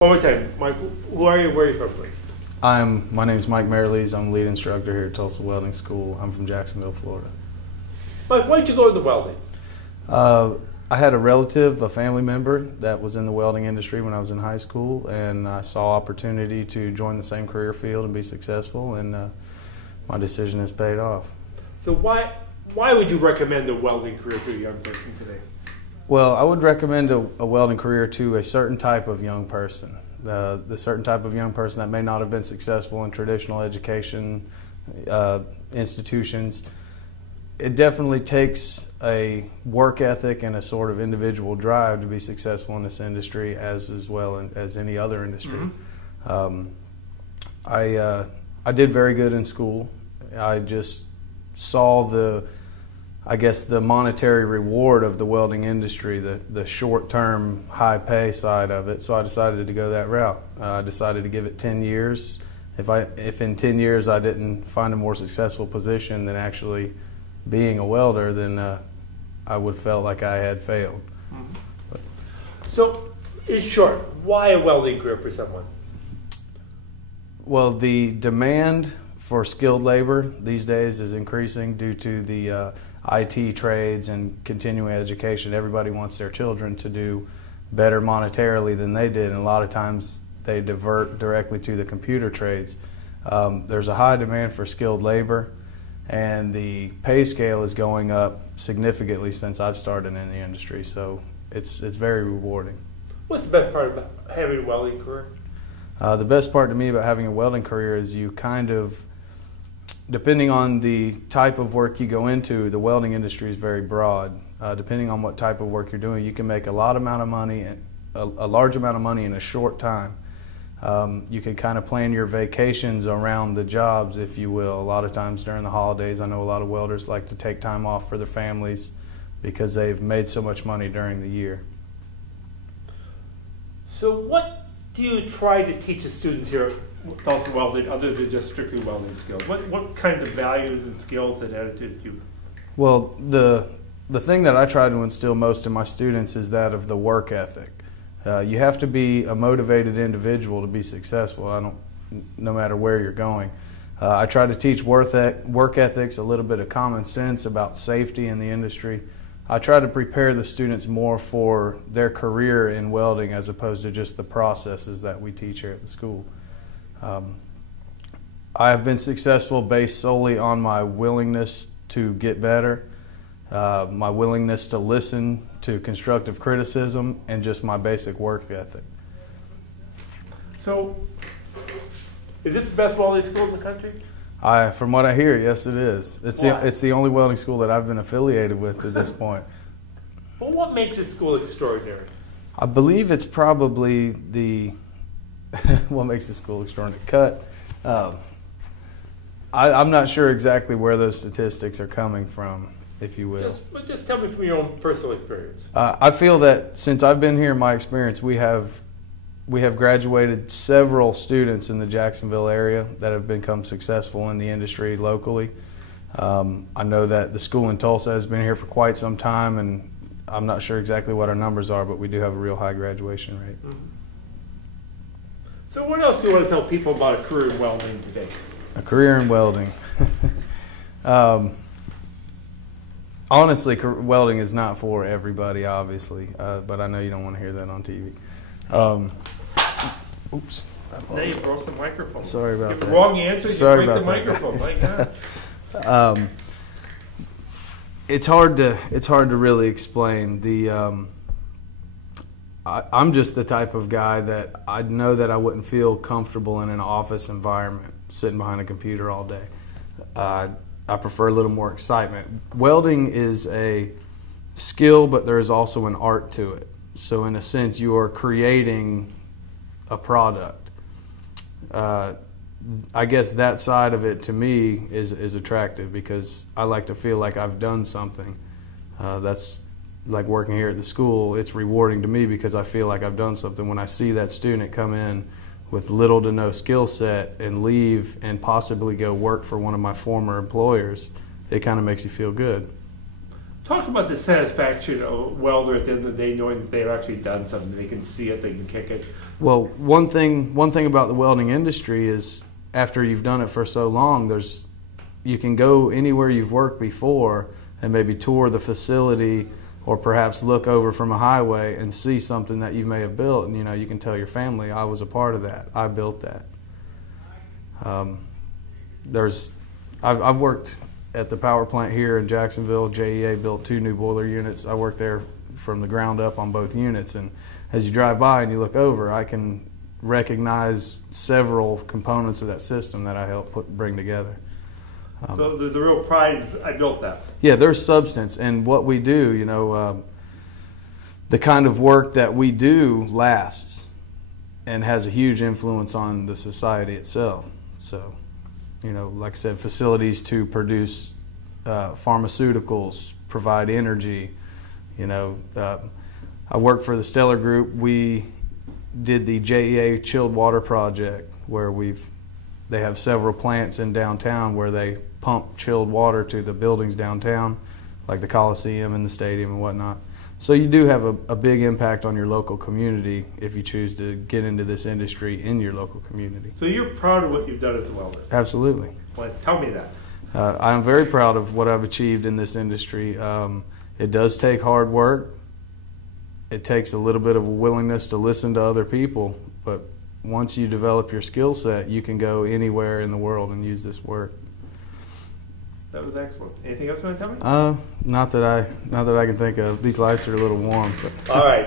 One more time, Mike, who are you, where are you from, please? My name is Mike Merlees. I'm lead instructor here at Tulsa Welding School. I'm from Jacksonville, Florida. Mike, why did you go into welding? I had a relative, a family member, that was in the welding industry when I was in high school, and I saw opportunity to join the same career field and be successful, and my decision has paid off. So why would you recommend a welding career to a young person today? Well, I would recommend a welding career to a certain type of young person. The certain type of young person that may not have been successful in traditional education institutions. It definitely takes a work ethic and a sort of individual drive to be successful in this industry, as well as any other industry. Mm-hmm. I did very good in school. I just saw the monetary reward of the welding industry, the short-term, high-pay side of it, so I decided to go that route. I decided to give it 10 years. If in 10 years I didn't find a more successful position than actually being a welder, then I would have felt like I had failed. Mm-hmm. So, in short, why a welding career for someone? Well, the demand for skilled labor these days is increasing due to the IT trades and continuing education. Everybody wants their children to do better monetarily than they did, and a lot of times they divert directly to the computer trades. There's a high demand for skilled labor, and the pay scale is going up significantly since I've started in the industry, so it's very rewarding. What's the best part about having a welding career? The best part to me about having a welding career is you kind of, depending on the type of work you go into, the welding industry is very broad. Depending on what type of work you're doing, you can make a large amount of money in a short time. You can kind of plan your vacations around the jobs, if you will. A lot of times during the holidays, I know a lot of welders like to take time off for their families because they've made so much money during the year. So what do you try to teach the students here at Tulsa Welding other than just strictly welding skills? What kinds of values and skills and attitudes do you? Well, the thing that I try to instill most in my students is that of the work ethic. You have to be a motivated individual to be successful, no matter where you're going. I try to teach work ethics, a little bit of common sense about safety in the industry. I try to prepare the students more for their career in welding as opposed to just the processes that we teach here at the school. I have been successful based solely on my willingness to get better, my willingness to listen to constructive criticism, and just my basic work ethic. So, is this the best welding school in the country? From what I hear, yes, it is. It's the only welding school that I've been affiliated with at this point. Well, what makes this school extraordinary? I believe it's probably the what makes the school extraordinary. I'm not sure exactly where those statistics are coming from, if you will. Just tell me from your own personal experience. I feel that since I've been here, in my experience, we have graduated several students in the Jacksonville area that have become successful in the industry locally. I know that the school in Tulsa has been here for quite some time, and I'm not sure exactly what our numbers are, but we do have a real high graduation rate. Mm-hmm. So what else do you want to tell people about a career in welding today? A career in welding. Honestly, welding is not for everybody, obviously, but I know you don't want to hear that on TV. Oops. Now you broke the microphone. Sorry about that. The wrong answer, you break the microphone. My God. It's hard to really explain. I'm just the type of guy that I know that I wouldn't feel comfortable in an office environment, sitting behind a computer all day. I prefer a little more excitement. Welding is a skill, but there is also an art to it. So in a sense, you are creating a product. I guess that side of it to me is attractive because I like to feel like I've done something. That's like working here at the school. It's rewarding to me because I feel like I've done something. When I see that student come in with little to no skill set and leave and possibly go work for one of my former employers, it kind of makes you feel good. Talk about the satisfaction of a welder at the end of the day, knowing that they've actually done something. They can see it, they can kick it. Well, one thing about the welding industry is after you've done it for so long, you can go anywhere you've worked before and maybe tour the facility or perhaps look over from a highway and see something that you may have built, and you can tell your family, I was a part of that. I built that. I've worked at the power plant here in Jacksonville. JEA built 2 new boiler units. I worked there from the ground up on both units, and as you drive by and you look over, I can recognize several components of that system that I helped bring together. So the real pride is I built that. Yeah, there's substance, and what we do, the kind of work that we do lasts and has a huge influence on the society itself. So, like I said, facilities to produce pharmaceuticals, provide energy. I work for the Stellar Group. We did the JEA chilled water project where they have several plants in downtown where they pump chilled water to the buildings downtown, like the Coliseum and the stadium and whatnot. So you do have a big impact on your local community if you choose to get into this industry in your local community. So you're proud of what you've done as a welder? Absolutely. Well, tell me that. I'm very proud of what I've achieved in this industry. It does take hard work. It takes a little bit of a willingness to listen to other people, but once you develop your skill set, you can go anywhere in the world and use this work. That was excellent. Anything else you want to tell me? Not that I can think of. These lights are a little warm. But. All right.